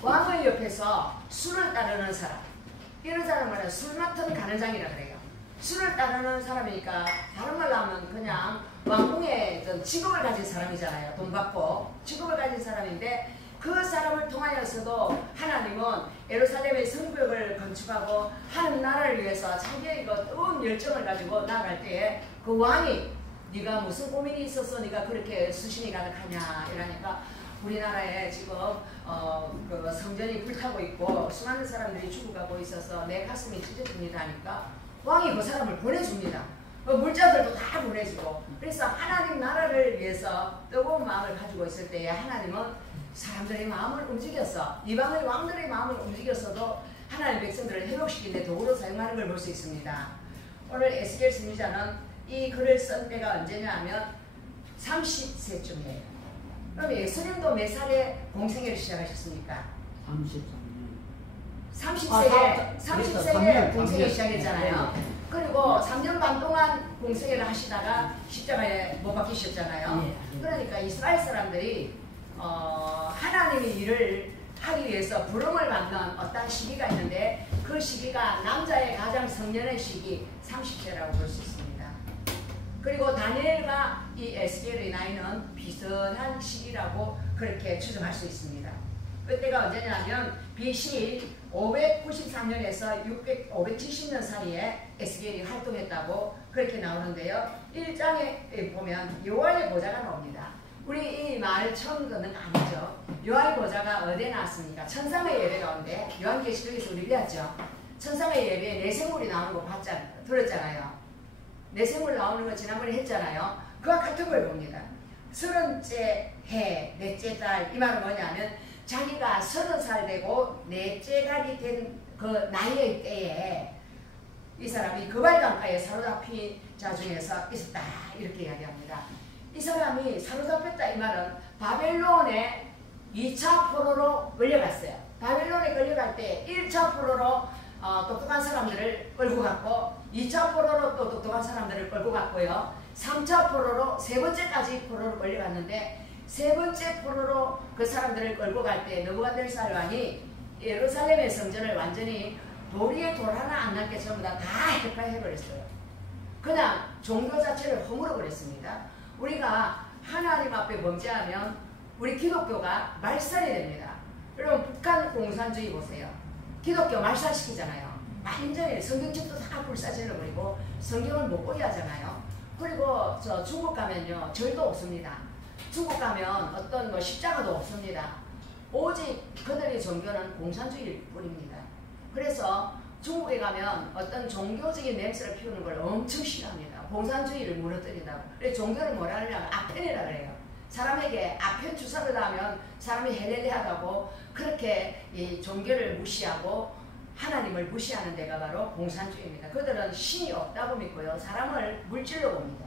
왕의 옆에서 술을 따르는 사람, 이런 사람은 술 맡은 간회장이라 그래요. 술을 따르는 사람이니까 다른 말로 하면 그냥 왕궁의 직업을 가진 사람이잖아요. 돈 받고 직업을 가진 사람인데, 그 사람을 통하여서도 하나님은 예루살렘의 성벽을 건축하고 하는 나라를 위해서 자기의 그 뜨거운 열정을 가지고 나아갈 때에 그 왕이 네가 무슨 고민이 있어서 네가 그렇게 수신이 가득하냐 이러니까, 우리나라에 지금 그 성전이 불타고 있고 수많은 사람들이 죽어가고 있어서 내 가슴이 찢어집니다 하니까 왕이 그 사람을 보내줍니다. 물자들도 다 보내주고. 그래서 하나님 나라를 위해서 뜨거운 마음을 가지고 있을 때에 하나님은 사람들의 마음을 움직여서, 이방의 왕들의 마음을 움직여서도 하나님의 백성들을 회복시키는 데 도구로 사용하는 걸 볼 수 있습니다. 오늘 에스겔 선지자는 이 글을 쓴 때가 언제냐 하면 30세쯤이에요. 그럼 예수님도 몇 살에 공생애를 시작하셨습니까? 30세에 공생애 시작했잖아요. 그리고 3년 반 동안 공생애를 하시다가 십자가에 못 박히셨잖아요. 그러니까 이스라엘 사람들이 하나님의 일을 하기 위해서 부름을 받는 어떤 시기가 있는데, 그 시기가 남자의 가장 성년의 시기 30세라고 볼 수 있습니다. 그리고 다니엘과 이 에스겔의 나이는 비슷한 시기라고 그렇게 추정할 수 있습니다. 그때가 언제냐면 BC 593년에서 570년 사이에 에스겔이 활동했다고 그렇게 나오는데요. 1장에 보면 여호와의 보좌가 나옵니다. 우리 이 말 처음 듣는 거 아니죠? 여호와의 보좌가 어디에 나왔습니까? 천상의 예배 가운데, 요한계시록에서 우리 배웠죠? 천상의 예배에 내생물이 나오는 거 들었잖아요. 내생물 나오는 거 지난번에 했잖아요. 그와 같은 걸 봅니다. 30째 해, 넷째 달, 이 말은 뭐냐면 자기가 30살 되고 넷째 달이 된 그 나이의 때에 이 사람이 그발강가에 사로잡힌 자 중에서 있었다, 이렇게 이야기합니다. 이 사람이 사로잡혔다 이 말은 바벨론에 2차 포로로 끌려갔어요. 바벨론에 끌려갈 때 1차 포로로 똑똑한 사람들을 끌고 갔고, 2차 포로로 또 똑똑한 사람들을 끌고 갔고요. 3차 포로로 세 번째까지 포로로 끌려갔는데, 세 번째 포로로 그 사람들을 끌고 갈 때 느부갓네살 왕이 예루살렘의 성전을 완전히 돌 위에 돌 하나 안 남게 전부 다 해체해버렸어요. 그냥 종교 자체를 허물어버렸습니다. 우리가 하나님 앞에 범죄하면 우리 기독교가 말살이 됩니다. 여러분 북한 공산주의 보세요. 기독교 말살시키잖아요. 완전히 성경책도 다 불사질러버리고 성경을 못 보게 하잖아요. 그리고 저 중국 가면요, 절도 없습니다. 중국 가면 어떤 뭐 십자가도 없습니다. 오직 그들의 종교는 공산주의일 뿐입니다. 그래서 중국에 가면 어떤 종교적인 냄새를 피우는 걸 엄청 싫어합니다. 공산주의를 무너뜨린다고. 그래서 종교를 뭐라 하냐면 아펜이라 그래요. 사람에게 아펜 주사를 하면 사람이 헬렐레하다고, 그렇게 이 종교를 무시하고 하나님을 무시하는 데가 바로 공산주의입니다. 그들은 신이 없다고 믿고요, 사람을 물질로 봅니다.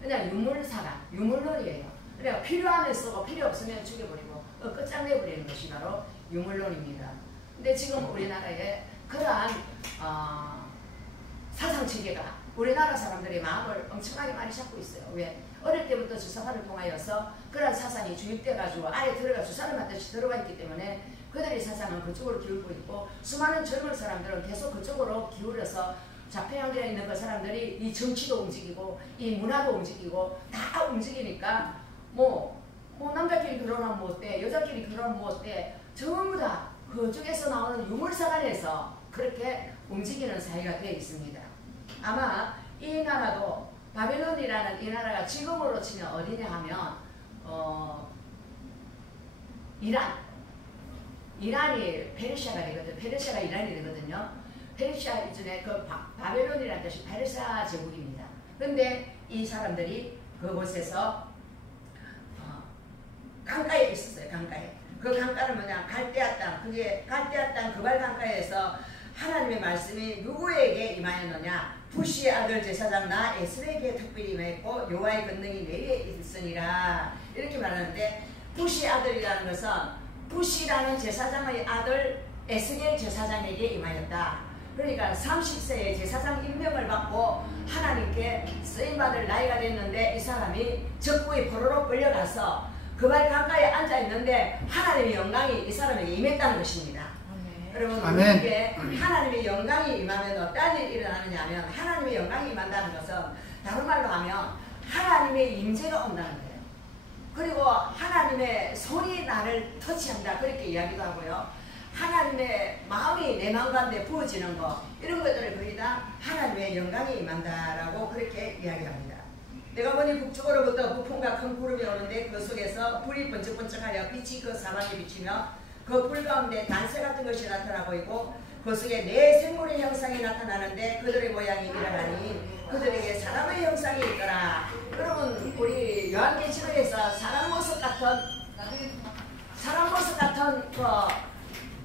그냥 유물사가, 유물론이에요. 그냥 필요하면 쓰고 필요 없으면 죽여버리고 끝장내버리는 것이 바로 유물론입니다. 근데 지금 우리나라에 그러한 사상체계가 우리나라 사람들의 마음을 엄청나게 많이 잡고 있어요. 왜? 어릴 때부터 주사파를 통하여서 그러한 사상이 주입돼가지고 아예 들어가 주사를 맞듯이 들어가 있기 때문에 그들의 사상은 그쪽으로 기울고 있고, 수많은 젊은 사람들은 계속 그쪽으로 기울여서 자폐형되어 있는 그 사람들이 이 정치도 움직이고 이 문화도 움직이고 다 움직이니까 뭐 남자끼리 결혼하면 뭐 어때, 여자끼리 결혼하면 뭐 어때, 전부 다 그쪽에서 나오는 유물사관에서 그렇게 움직이는 사회가 되어 있습니다. 아마 이 나라도, 바벨론이라는 이 나라가 지금으로 치면 어디냐 하면 이란이 페르시아가 되거든요. 페르시아가 이란이 되거든요. 페르시아 이전에 그 바벨론이라는 뜻이 페르시아 제국입니다. 그런데 이 사람들이 그곳에서 강가에 있었어요. 강가에. 그 강가는 뭐냐, 갈대아 땅. 그게 갈대아 땅 그발 강가에서 하나님의 말씀이 누구에게 임하였느냐, 부시의 아들 제사장 나 에스레에게 특별히 임했고 여호와의 권능이 내게 있으니라, 이렇게 말하는데, 부시의 아들이라는 것은 부시라는 제사장의 아들 에스겔 제사장에게 임하였다. 그러니까 30세에 제사장 임명을 받고 하나님께 쓰임받을 나이가 됐는데 이 사람이 적구의 포로로 끌려가서 그 발 가까이 앉아 있는데 하나님의 영광이 이 사람에게 임했다는 것입니다. 여러분, 우리에게 하나님의 영광이 임하면 어떤 일이 일어나느냐 하면, 하나님의 영광이 임한다는 것은 다른 말로 하면 하나님의 임재가 온다는 거예요. 그리고 하나님의 손이 나를 터치한다, 그렇게 이야기도 하고요. 하나님의 마음이 내 마음 가운데 부어지는 것, 이런 것들을 거의 다 하나님의 영광이 임한다라고 그렇게 이야기합니다. 내가 보니 북쪽으로부터 부풍과 큰 구름이 오는데 그 속에서 불이 번쩍번쩍하여 빛이 그 사방에 비치며 그 불 가운데 단새 같은 것이 나타나 보이고 그 속에 네 생물의 형상이 나타나는데 그들의 모양이 이러하니 그들에게 사람의 형상이 있더라. 여러분, 우리 요한계시록에서 사람 모습 같은 그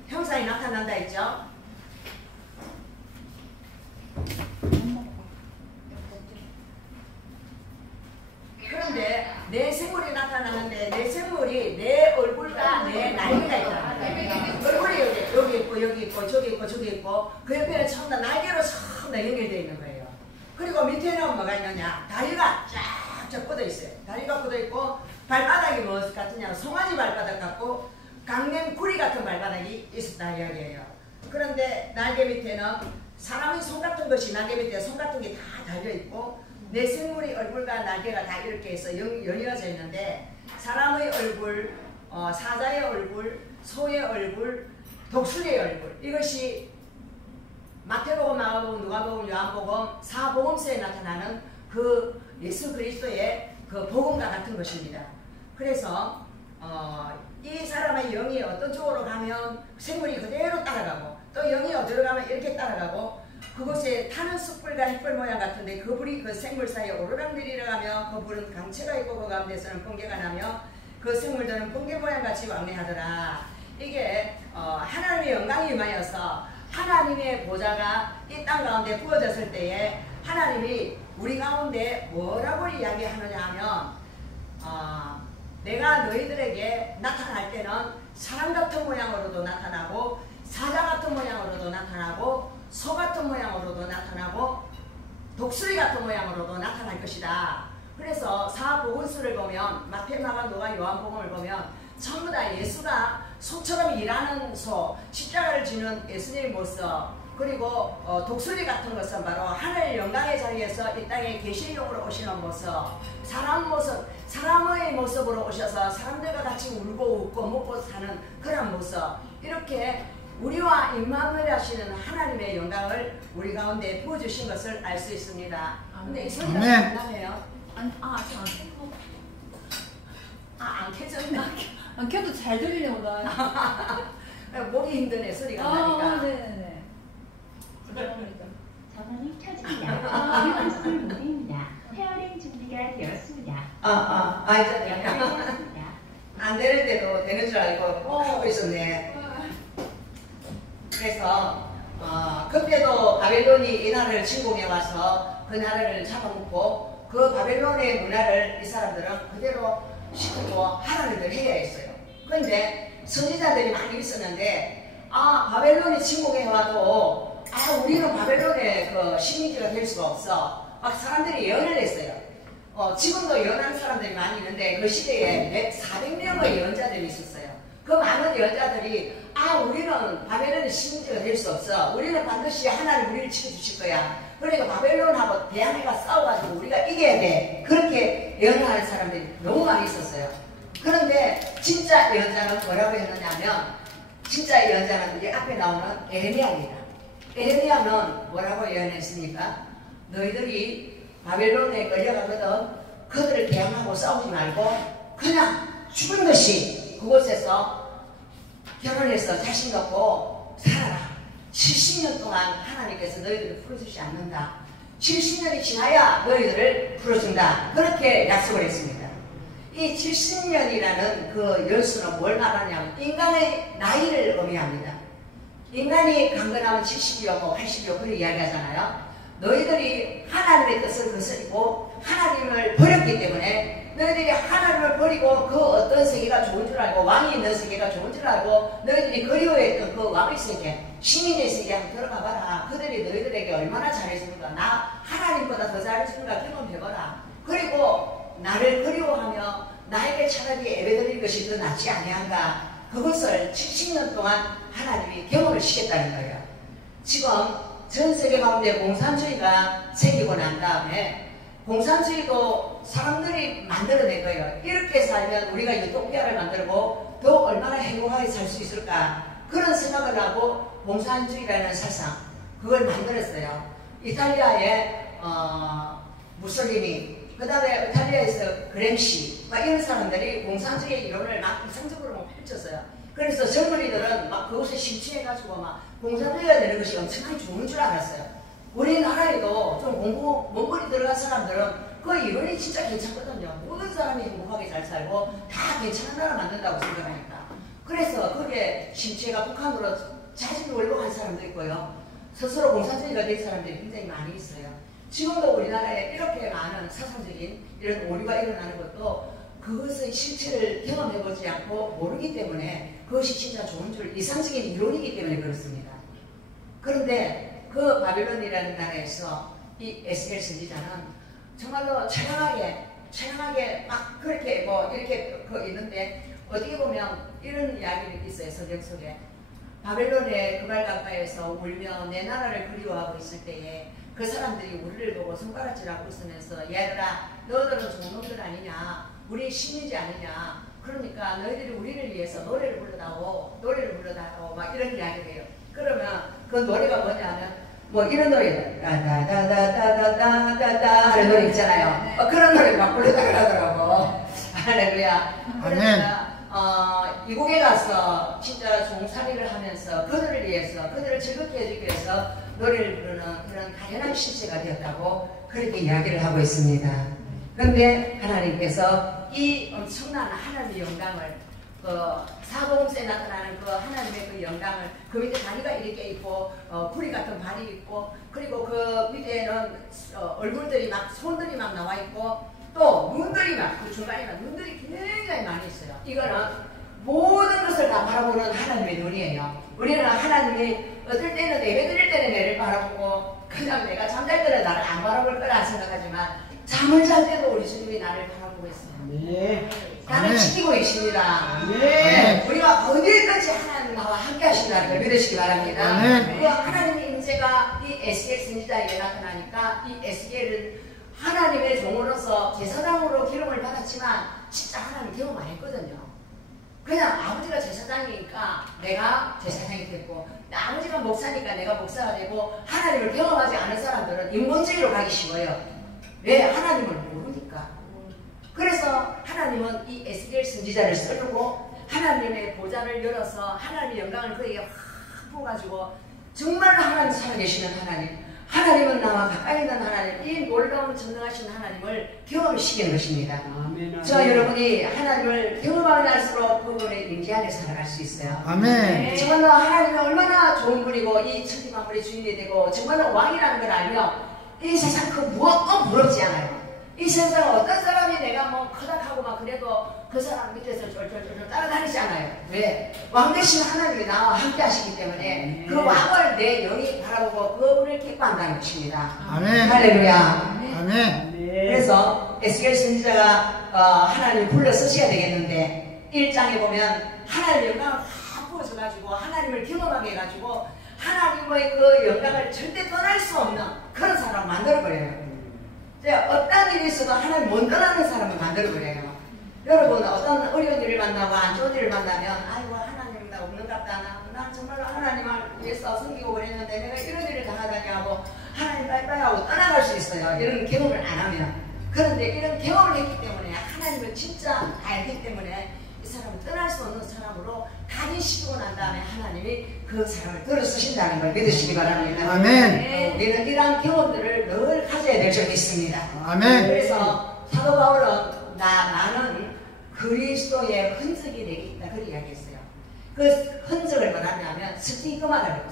형상이 나타난다 했죠. 그런데 내 생물이 나타나는데 내 생물이 내 얼굴과 내 날개가 있다. 얼굴이 여기 있고 여기 있고 저기 있고 저기 있고 그 옆에는 전부 다 날개로 전부 다 연결되어 있는 거예요. 그리고 밑에는 뭐가 있느냐, 다리가 쫙쫙 뻗어 있어요. 다리가 뻗어 있고 발바닥이 무엇 같으냐, 송아지 발바닥 같고 강냉 구리 같은 발바닥이 있었다 이야기예요. 그런데 날개 밑에는 사람의 손 같은 것이 날개 밑에 손 같은 게 다 달려 있고 내 생물의 얼굴과 날개가 다 이렇게 해서 연이어져 있는데 사람의 얼굴, 사자의 얼굴, 소의 얼굴, 독수리의 얼굴, 이것이 마태복음, 마가복음, 누가복음, 요한복음, 사복음서에 나타나는 그 예수 그리스도의 그 복음과 같은 것입니다. 그래서 이 사람의 영이 어떤 쪽으로 가면 생물이 그대로 따라가고 또 영이 어디로 가면 이렇게 따라가고 그곳에 타는 숯불과 햇불 모양 같은데 그 불이 그 생물 사이에 오르락 내리락하며 그 불은 강체가 있고 그 가운데서는 번개가 나며 그 생물들은 번개 모양 같이 왕래하더라. 이게 하나님의 영광이 임하여서 하나님의 보좌가 이 땅 가운데 부어졌을 때에 하나님이 우리 가운데 뭐라고 이야기하느냐 하면 내가 너희들에게 나타날 때는 사람 같은 모양으로도 나타나고 사자 같은 모양으로도 나타나고 소 같은 모양으로도 나타나고 독수리 같은 모양으로도 나타날 것이다. 그래서 사복음서를 보면 마태, 마가, 누가, 요한복음을 보면 전부 다 예수가 소처럼 일하는 소, 십자가를 지는 예수님의 모습, 그리고 독수리 같은 것은 바로 하늘 영광의 자리에서 이 땅에 계시용으로 오시는 모습, 사람 모습, 사람의 모습으로 오셔서 사람들과 같이 울고 웃고 먹고 사는 그런 모습, 이렇게 우리와 임마누엘 하시는 하나님의 영광을 우리 가운데 부어주신 것을 알 수 있습니다. 근데 이 소리가 안 나네요. 안 켜졌나? 안 켜도 잘 들리네 오늘. 목이 힘드네, 소리가 나니까. 네네네. 전원이 켜집니다. 우리 말씀을 모드입니다. 페어링 준비가 되었습니다. 안 되는데도 되는 줄 알고 하고 있었네. 그래서 그때도 바벨론이 이 나라를 침공해 와서 그 나라를 잡아먹고 그 바벨론의 문화를 이 사람들은 그대로 시키고 하나님을 해야 했어요. 그런데 선지자들이 많이 있었는데 바벨론이 침공해 와도 우리는 바벨론의 그 식민지가 될 수가 없어. 막 사람들이 예언을 했어요. 지금도 예언하는 사람들이 많이 있는데 그 시대에 400명의 예언자들이 있었어요. 그 많은 예언자들이 우리는 바벨론의 식민지가 될 수 없어. 우리는 반드시 하나님 우리를 지켜주실 거야. 그러니까 바벨론하고 대항해가 싸워가지고 우리가 이겨야 돼. 그렇게 예언하는 사람들이 너무 많이 있었어요. 그런데 진짜 예언자는 뭐라고 했느냐면, 진짜 예언자는 이 앞에 나오는 에레미야입니다. 에레미야는 뭐라고 예언했습니까? 너희들이 바벨론에 끌려가거든 그들을 대항하고 싸우지 말고 그냥 죽은 듯이 그곳에서 결혼해서 자신 갖고 살아라. 70년 동안 하나님께서 너희들을 풀어주지 않는다. 70년이 지나야 너희들을 풀어준다. 그렇게 약속을 했습니다. 이 70년이라는 그 연수는 뭘 말하냐면 인간의 나이를 의미합니다. 인간이 강건하면 70이고 80이고 그렇게 이야기하잖아요. 너희들이 하나님의 뜻을 거스리고 하나님을 버렸기 때문에 너희들이 하나님을 버리고 그 어떤 세계가 좋은 줄 알고 왕이 있는 세계가 좋은 줄 알고 너희들이 그리워했던 그 왕의 세계, 시민의 세계 한번 들어가 봐라. 그들이 너희들에게 얼마나 잘해주는가. 나 하나님보다 더 잘해주는가 경험해봐라. 그리고 나를 그리워하며 나에게 차라리 예배드릴 것이 더 낫지 아니한가. 그것을 70년 동안 하나님이 경험을 시켰다는 거예요. 지금 전 세계 가운데 공산주의가 생기고 난 다음에 공산주의도 사람들이 만들어낸 거예요. 이렇게 살면 우리가 유토피아를 만들고 더 얼마나 행복하게 살 수 있을까. 그런 생각을 하고 공산주의라는 사상 그걸 만들었어요. 이탈리아의 무솔리니, 그 다음에 이탈리아에서 그램시 막 이런 사람들이 공산주의 이론을 막 이상적으로 막 펼쳤어요. 그래서 젊은이들은 막 그것에 심취해가지고 막 공산주의가 되는 것이 엄청나게 좋은 줄 알았어요. 우리나라에도 좀 공부 먼거리 들어간 사람들은 그 이론이 진짜 괜찮거든요. 모든 사람이 행복하게 잘 살고 다 괜찮은 나라 만든다고 생각하니까. 그래서 그게 심취해가 북한으로 자진 월북한 사람도 있고요. 스스로 공산주의가 된 사람들이 굉장히 많이 있어요. 지금도 우리나라에 이렇게 많은 사상적인 이런 오류가 일어나는 것도 그것의 실체를 경험해보지 않고 모르기 때문에 그것이 진짜 좋은 줄, 이상적인 이론이기 때문에 그렇습니다. 그런데 그 바벨론이라는 나라에서 이 에스겔 선지자는 정말로 처량하게 막 그렇게 뭐 이렇게 있는데 어떻게 보면 이런 이야기가 있어요. 성경 속에. 바벨론의 그발 가까이에서 울며 내 나라를 그리워하고 있을 때에 그 사람들이 우리를 보고 손가락질하고 있으면서 얘들아 너희들은 좋은 놈들 아니냐, 우리 신이지 아니냐, 그러니까 너희들이 우리를 위해서 노래를 불러다오 막 이런 이야기를 해요. 그러면 그 노래가 뭐냐면 뭐 이런 노래 다다다다다다다다 하는 노래 있잖아요. 그런 노래 막 불러달라고 하더라고. 할렐루야. 그러니까 이국에 가서 진짜 종살이를 하면서 그들을 위해서, 그들을 즐겁게 해주기 위해서 노래를 부르는 그런 가련한 실체가 되었다고 그렇게 이야기를 하고 있습니다. 그런데 하나님께서 이 엄청난 하나님의 영광을, 사복음서에 나타나는 그 하나님의 그 영광을, 그 밑에 다리가 이렇게 있고 구리 같은 발이 있고, 그리고 그 밑에는 얼굴들이 막, 손들이 막 나와 있고, 또 눈들이 막, 그 중간에 막 눈들이 굉장히 많이 있어요. 이거는 모든 것을 다 바라보는 하나님의 눈이에요. 우리는 하나님이 어떨 때는 예배드릴 때는 내를 바라보고 그냥 내가 잠잘 때는 나를 안 바라볼 거라 생각하지만 잠을 잘 때도 우리 주님이 나를 바라보고 있어요. 네. 나를 지키고 계십니다. 네. 우리가 어디까지 하나님 나와 함께 하신다는 걸 믿으시기 바랍니다. 네. 그 하나님의 임재가 이 에스겔 선지자에게 나타나니까 이 에스겔은 하나님의 종으로서 제사장으로 기름을 받았지만 진짜 하나님 경험 안 했거든요. 그냥 아버지가 제사장이니까 내가 제사장이 됐고, 아버지가 목사니까 내가 목사가 되고, 하나님을 경험하지 않은 사람들은 인본주의로 가기 쉬워요. 왜? 하나님을 모르니까. 그래서 하나님은 이 에스겔 선지자를 썰고 하나님의 보좌를 열어서 하나님의 영광을 그에게 확 부어가지고 정말로 하나님 살아계시는 하나님, 하나님은 나와 가까이 있는 하나님, 이 놀라운 전능하신 하나님을 경험시키는 것입니다. 아멘. 저 여러분이 하나님을 경험하면 할수록 그분의 임재 안에 살아갈 수 있어요. 아멘. 정말로 하나님이 얼마나 좋은 분이고 이 천지만물의 주인이 되고 정말로 왕이라는 걸 알면 이 세상 그 무엇도 부럽지 않아요. 이 세상 어떤 사람이 내가 뭐 커닥하고 막 그래도 그 사람 밑에서 쫄쫄쫄 따라다니지 않아요. 왜? 왕 대신 하나님이 나와 함께 하시기 때문에 그 왕을 내 영이 바라보고 그분을 기뻐한다는 것입니다. 아멘. 할렐루야. 아멘. 그래서 에스겔 선지자가 하나님을 불러 쓰셔야 되겠는데 1장에 보면 하나님의 영광을 확 부어줘가지고 하나님을 경험하게 해가지고 하나님의 그 영광을 절대 떠날 수 없는 그런 사람을 만들어버려요. 어떤 일이 있어도 하나님 못 떠나는 사람을 만들어버려요. 여러분 어떤 어려운 일을 만나고 안 좋은 일을 만나면 아이고 하나님 나 없는 같다, 난 정말로 하나님을 위해서 섬기고 그랬는데 내가 이런 일을 당하다니 하고 하나님 빠이빠이 하고 떠나갈 수 있어요. 이런 경험을 안 하면. 그런데 이런 경험을 했기 때문에 하나님을 진짜 알기 때문에 이 사람은 떠날 수 없는 사람으로 각인시키고 난 다음에 하나님이 그 사람을 들어 쓰신다는 걸 믿으시기 바랍니다. 아멘. 우리는 이러한 경험들을 늘 가져야 될 줄 믿습니다. 아멘. 그래서 사도 바울은 나는 그리스도의 흔적이 내게 있다 그렇게 이야기했어요. 그 흔적을 말하냐면 스티그마라고 해요.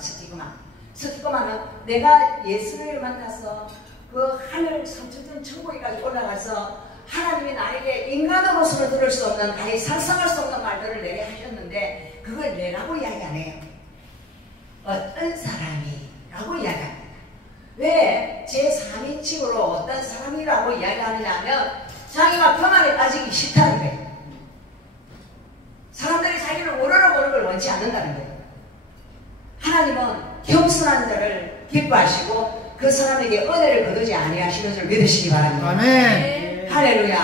스티그마는 내가 예수를 만나서 그 하늘 삼천전 천국에까지 올라가서 하나님이 나에게 인간의 모습을 들을 수 없는, 아니 상상할 수 없는 말들을 내게 하셨는데 그걸 내라고 이야기 안 해요. 어떤 사람이 라고 이야기합니다. 왜 제3인칭으로 어떤 사람이라고 이야기하느냐 하면 자기가 평안에 빠지기 싫다는 거예요. 겸손한 자를 기뻐하시고 그 사람에게 은혜를 거두지 아니하시는 줄 믿으시기 바랍니다. 아멘. 할렐루야.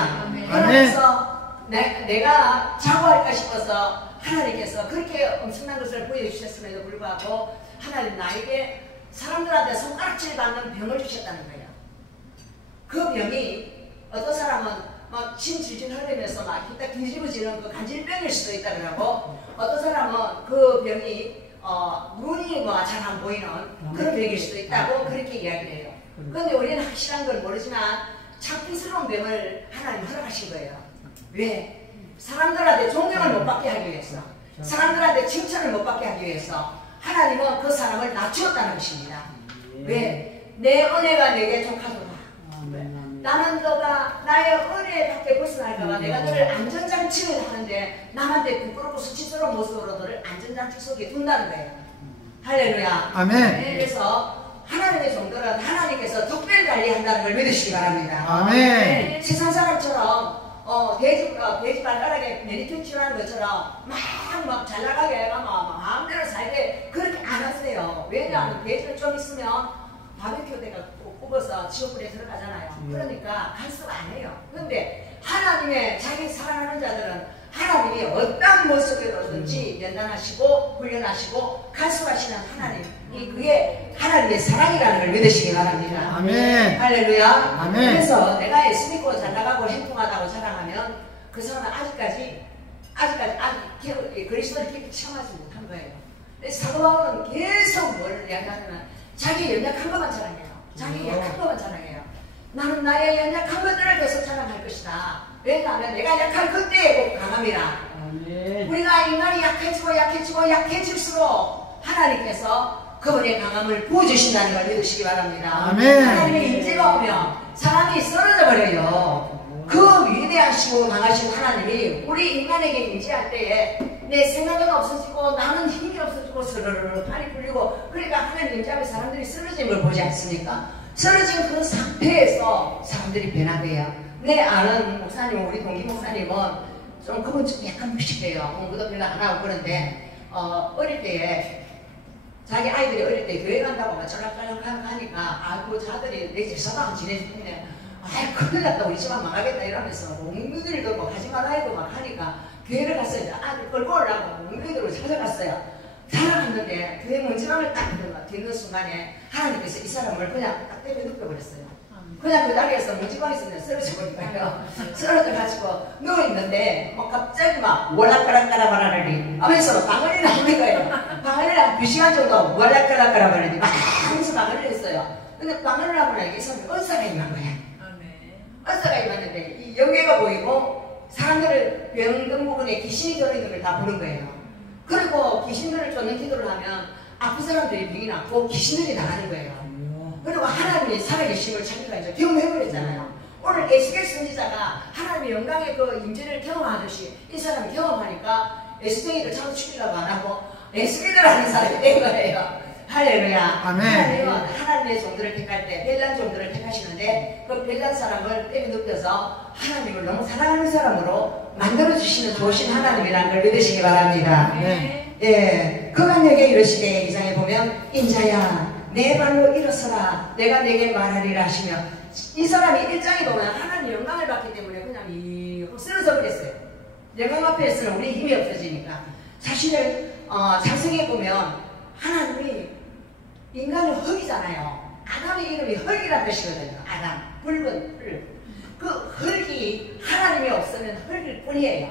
아멘. 그래서 내가 자고할까 싶어서 하나님께서 그렇게 엄청난 것을 보여주셨음에도 불구하고 하나님 나에게 사람들한테 손가락질 받는 병을 주셨다는 거예요. 그 병이 어떤 사람은 막 침 질질 흘리면서 막 기타 뒤집어지는 그 간질병일 수도 있다 그러고, 어떤 사람은 그 병이 눈이 뭐 잘 안 보이는 그런 병일 수도 있다고 그렇게 이야기를 해요. 그런데 우리는 확실한 걸 모르지만 창피스러운 병을 하나님 허락하신 거예요. 왜? 사람들한테 존경을 못 받게 하기 위해서, 사람들한테 칭찬을 못 받게 하기 위해서 하나님은 그 사람을 낮추었다는 것입니다. 왜? 내 은혜가 내게 족하도다. 나는 너가 나의 은혜 밖에 벗어날까봐 내가 너를 안전장치를 하는데 남한테 부끄럽고 수치스러운 모습으로 너를 안전장치 속에 둔다는 거예요. 할렐루야. 아멘. 그래서 하나님의 종들은 하나님께서 특별 관리한다는 걸 믿으시기 바랍니다. 아멘. 세상 사람처럼 돼지 발가락에 매니큐어 칠하는 것처럼 막 잘 나가게 마음대로 살게 그렇게 안 하세요. 왜냐하면 돼지를 좀 있으면 바비큐 대가 굽어서 지옥불에 들어가잖아요. 그러니까 간섭 안 해요. 그런데 하나님의 자기 사랑하는 자들은 하나님이 어떤 모습으로든지 연단하시고 훈련하시고 간섭하시는 하나님, 그게 하나님의 사랑이라는 걸 믿으시기 바랍니다. 아멘. 할렐루야. 아멘. 그래서 내가 예수 믿고 잘 나가고 행동하다고 자랑하면 그 사람은 아직까지 그리스도를 깊이 체험하지 못한 거예요. 사도 바울은 계속 뭘 이야기하냐면 자기 연약한 것만 자랑해요. 자기 약한 것만 자랑해요. 나는 나의 연약한 것들을 계속 자랑할 것이다. 왜냐하면 내가 약한 그때에 꼭 강함이라. 우리가 인간이 약해질수록 하나님께서 그분의 강함을 부어주신다는 걸 믿으시기 바랍니다. 아멘. 하나님의 인재가 오면 사람이 쓰러져 버려요. 그 위대하시고 강하신 하나님이 우리 인간에게 인지할 때에 내 생각은 없어지고 나는 힘이 없어지고 스르르르 팔이 풀리고, 그러니까 하나님 인지하면 사람들이 쓰러짐을 보지 않습니까? 쓰러진 그 상태에서 사람들이 변화돼요. 내 아는 목사님, 우리 동기 목사님은 그분 좀 약간 무식해요. 공부도 별로 안 하고 그런데 어릴 때에 자기 아이들이 어릴 때 교회 간다고 막 쩔락쩔락 하니까 그 자들이 내 제사당 지내주는데 큰일 났다, 우리 집안 망하겠다 이러면서 몽둥이들도 뭐 가지 말아야도 막 하니까 교회를 갔어요. 이제 아들 끌고 오려고 몽둥이들을 찾아갔어요. 살아갔는데 교회 문지방을 딱 듣는 순간에 하나님께서 이 사람을 그냥 딱 때려 눕혀버렸어요. 그냥 그 자리에서 문지방에서 그냥 쓰러져 버리니까요. 쓰러져가지고 누워있는데 갑자기 막 월락가락가라바라리 하면서 방언이 나오는 거예요. 방언을 한 2시간 정도 월락가락가라바라리 막 하면서 방언을 했어요. 근데 방언을 하고 나니까 이 사람이 은사가 임한 거예요. 은사가 임했는데 이 영계가 보이고 사람들을 병든 부분에 귀신이 들어있는 걸 다 보는 거예요. 그리고 귀신들을 쫓는 기도를 하면 아픈 사람들이 병이 낫고 귀신들이 나가는 거예요. 그리고 하나님의 살아계심을 자기가 이제 경험해버렸잖아요. 오늘 에스겔 선지자가 하나님의 영광의 그 임재를 경험하듯이 이 사람이 경험하니까 에스겔을 자꾸 죽이려고 안 하고 에스겔을 하는 사람이 된 거예요. 할렐루야. 아멘. 하나님은 하나님의 종들을 택할 때 벨란 종들을 택하시는데 그 벨란 사람을 때려 눕혀서 하나님을 너무 사랑하는 사람으로 만들어주시는 좋으신 하나님이라는 걸 믿으시기 바랍니다. 네. 예, 그간에게 이르시되 2장에 보면 인자야 내 발로 일어서라 내가 내게 말하리라 하시며, 이 사람이 1장에 보면 하나님 영광을 받기 때문에 그냥 쓰러져 버렸어요. 영광 앞에서는 우리 힘이 없어지니까. 자신을 자세히 보면 하나님이 인간은 흙이잖아요. 아담의 이름이 흙이란 뜻이거든요. 아담, 붉은 흙. 그 흙이 하나님이 없으면 흙일 뿐이에요.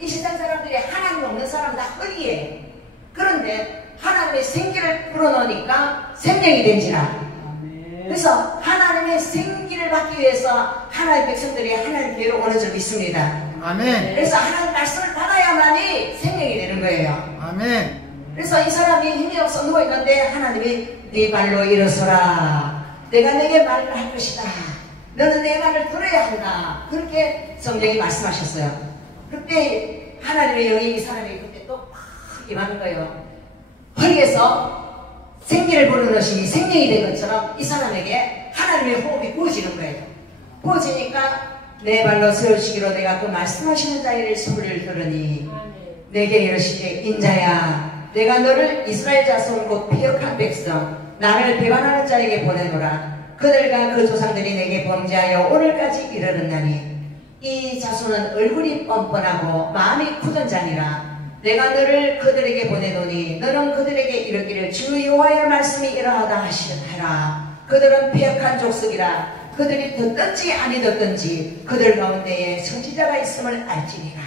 이 세상 사람들이 하나님 없는 사람은 다 흙이에요. 그런데 하나님의 생기를 불어넣으니까 생명이 된지라. 그래서 하나님의 생기를 받기 위해서 하나님의 백성들이 하나님 뒤로 오는 줄 믿습니다. 아멘. 그래서 하나님 말씀을 받아야만이 생명이 되는 거예요. 아멘. 그래서 이 사람이 힘이 없어 누워있는데 하나님이 네 발로 일어서라 내가 내게 말을 할 것이다. 너는 내 말을 들어야 한다. 그렇게 성경이 말씀하셨어요. 그때 하나님의 영이 이 사람이 그때 또 팍 임하는 거예요. 허리에서 생기를 불어넣으시니 생명이 된 것처럼 이 사람에게 하나님의 호흡이 부어지는 거예요. 부어지니까 내 발로 세우시기로 내가 그 말씀하시는 자의 소리를 들으니 내게 이르시되 인자야 내가 너를 이스라엘 자손 곧 피역한 백성 나를 배반하는 자에게 보내노라. 그들과 그 조상들이 내게 범죄하여 오늘까지 이르렀나니 이 자손은 얼굴이 뻔뻔하고 마음이 굳은 자니라. 내가 너를 그들에게 보내노니 너는 그들에게 이르기를 주 여호와의 말씀이 이러하다 하시라. 그들은 패역한 족속이라. 그들이 듣든지 아니 듣든지 그들 가운데에 선지자가 있음을 알지니라.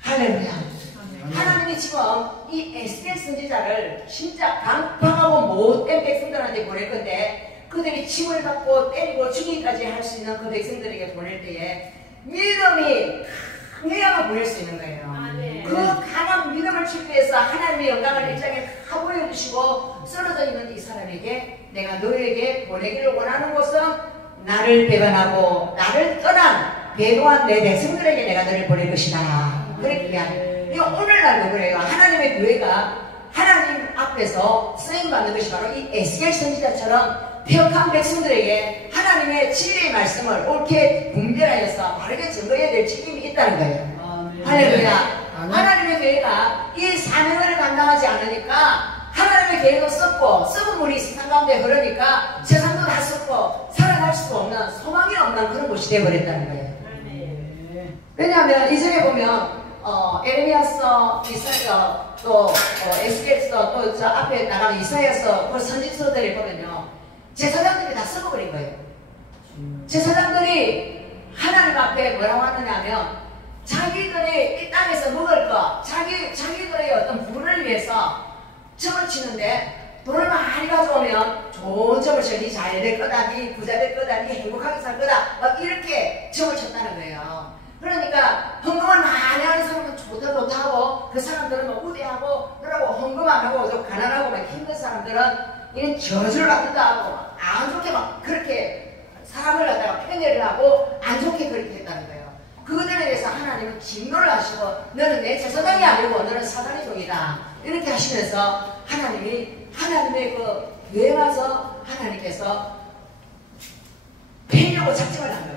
할렐루야. 하나님이 지금 이 에스겔 선지자를 진짜 강팍하고 못된 백성들한테 보낼 건데 그들이 침을 받고 때리고 죽이기까지 할 수 있는 그 백성들에게 보낼 때에 믿음이 강력하게 보낼 수 있는 거예요. 그 강한 믿음을 주기 위해서 하나님의 영광을 일장에 다 보여주시고 쓰러져 있는 이 사람에게 내가 너에게 보내기를 원하는 것은 나를 배반하고 나를 떠난 배도한 내 백성들에게 내가 너를 보낼 것이다. 그렇게 이야기해요. 오늘날도 그래요. 하나님의 교회가 하나님 앞에서 쓰임받는 것이 바로 이 에스겔 선지자처럼 패역한 백성들에게 하나님의 진리의 말씀을 옳게 분별하여서 바르게 증거해야 될 책임이 있다는 거예요. 할렐루야. 하나님의 교회가 이 사명을 감당하지 않으니까 하나님의 교회도 썩고 썩은 물이 세상 가운데 흐르니까 세상도 다 썩고 살아갈 수도 없는 소망이 없는 그런 곳이 되어버렸다는 거예요. 왜냐하면 이전에 보면 에레미야서, 이사야, 또 에스겔서, 또 저 앞에 나가는 이사야서 그 선지서들을 보면요, 제사장들이 다 썩어버린 거예요. 제사장들이 하나님 앞에 뭐라고 하느냐면 자기들이 이 땅에서 먹을 거, 자기들의 어떤 부를 위해서 점을 치는데 돈을 많이 가져오면 좋은 점을 쳐. 니 잘 될 거다, 니 부자 될 거다, 니 행복하게 살 거다, 막 이렇게 점을 쳤다는 거예요. 그러니까 헌금을 많이 하는 사람은 좋다고 그 사람들은 뭐 우대하고 그러고 헌금 안 하고 좀 가난하고 막 힘든 사람들은 이런 저주를 받는다 하고 안 좋게 막 그렇게 사람을 갖다가 편애를 하고 안 좋게 그렇게 했다는 거예요. 그것들에 대해서 하나님은 진노를 하시고 너는 내 제사장이 아니고 너는 사단의 종이다 이렇게 하시면서 하나님의 그 교회 와서 하나님께서 패려고 작정을 한 거예요.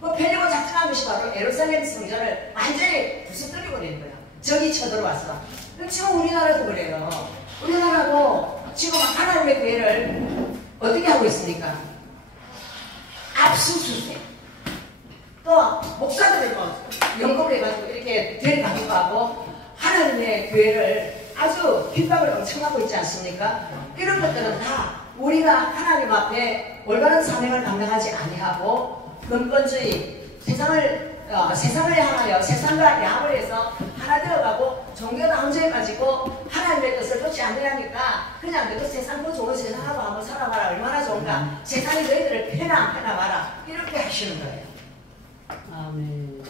그 패려고 작정한 것이 바로 예루살렘 성전을 완전히 부숴뜨리고 버린 거예요. 적이 쳐들어와서. 지금 우리나라도 그래요. 우리나라도 지금 하나님의 교회를 어떻게 하고 있습니까? 압수수색. 또 목사들이 연금을 해가지고 이렇게 데려가기도 하고 하나님의 교회를 아주 핍박을 엄청 하고 있지 않습니까? 이런 것들은 다 우리가 하나님 앞에 올바른 사명을 감당하지 아니하고 근본주의, 세상을 향하여 세상과 야합을 해서 하나 되어가고 종교도 함정에 빠지고 하나님의 뜻을 쫓지 않으려니까 그냥 너 세상 그 좋은 세상하고 한번 살아봐라. 얼마나 좋은가. 세상이 너희들을 패나봐라. 이렇게 하시는 거예요. 아멘.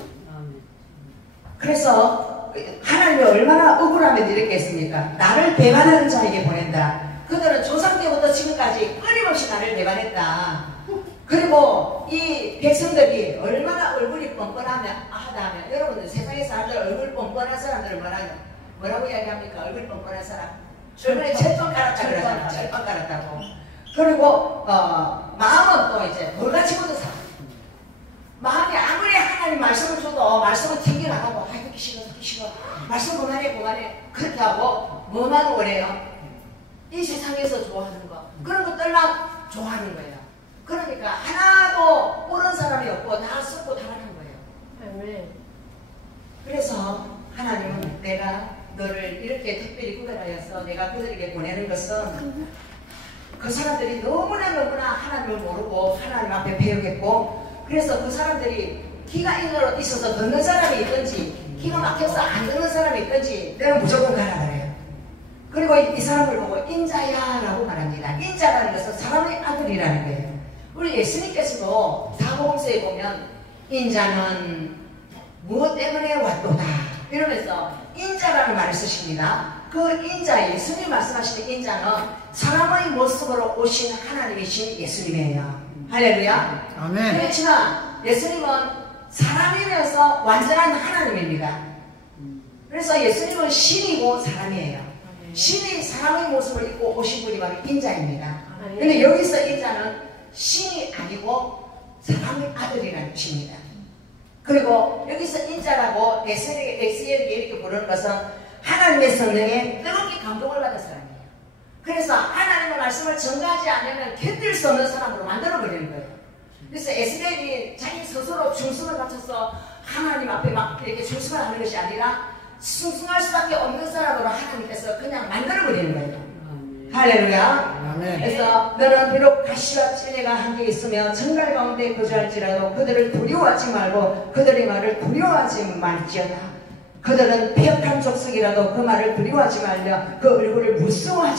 그래서 하나님이 얼마나 억울하면 이렇게 했습니까? 나를 배반하는 자에게 보낸다. 그들은 조상 때부터 지금까지 끊임없이 나를 배반했다. 그리고 이 백성들이 얼마나 얼굴이 뻔뻔하다 하면 여러분들 세상의 사람들 얼굴 뻔뻔한 사람들을 뭐라고 이야기합니까? 얼굴 뻔뻔한 사람 얼굴에 철판 깔았다 그러잖아. 철판 깔았다고. 그리고 마음은 또 이제 돌같이 묻은 사람. 마음이 아무리 하나님 말씀을 줘도 말씀을 튕겨 나가고 듣기 싫어 말씀 그만해 그렇게 하고 뭐만 원해요? 이 세상에서 좋아하는 거 그런 것들만 좋아하는 거예요. 그러니까 하나도 옳은 사람이 없고 다 썩고 타락한 거예요. 그래서 하나님은 내가 너를 이렇게 특별히 구별하여서 내가 그들에게 보내는 것은 그 사람들이 너무나 하나님을 모르고 하나님 앞에 배우겠고 그래서 그 사람들이 기가 있어서 듣는 사람이 있든지 기가 막혀서 안 듣는 사람이 있든지 너는 무조건 가라 그래요. 그리고 이 사람을 보고 인자야 라고 말합니다. 인자라는 것은 사람의 아들이라는 거예요. 우리 예수님께서도 사복음서에 보면 인자는 무엇 때문에 왔도다 이러면서 인자라는 말을 쓰십니다. 그 인자, 예수님 말씀하시는 인자는 사람의 모습으로 오신 하나님이신 예수님이에요. 할렐루야. 아멘. 그렇지만 예수님은 사람이면서 완전한 하나님입니다. 그래서 예수님은 신이고 사람이에요. 신이 사람의 모습을 입고 오신 분이 바로 인자입니다. 근데 여기서 인자는 신이 아니고 사람의 아들이라는 뜻입니다. 그리고 여기서 인자라고 에스겔에게 이렇게 부르는 것은 하나님의 성령에 뜨겁게 감동을 받은 사람이에요. 그래서 하나님의 말씀을 전가하지 않으면 견딜 수 없는 사람으로 만들어버리는 거예요. 그래서 에스겔이 자기 스스로 충성을 바쳐서 하나님 앞에 막 이렇게 충성을 하는 것이 아니라 충성할 수밖에 없는 사람으로 하나님께서 그냥 만들어버리는 거예요. 할렐루야. 그래서 너는 비록 가시와 찌레가 함께 있으며 정갈 가운데 거주할지라도 그들을 두려워하지 말고 그들의 말을 두려워하지 말지어다. 그들은 폐역한 족속이라도 그 말을 두려워하지 말려 그 얼굴을 무서워하지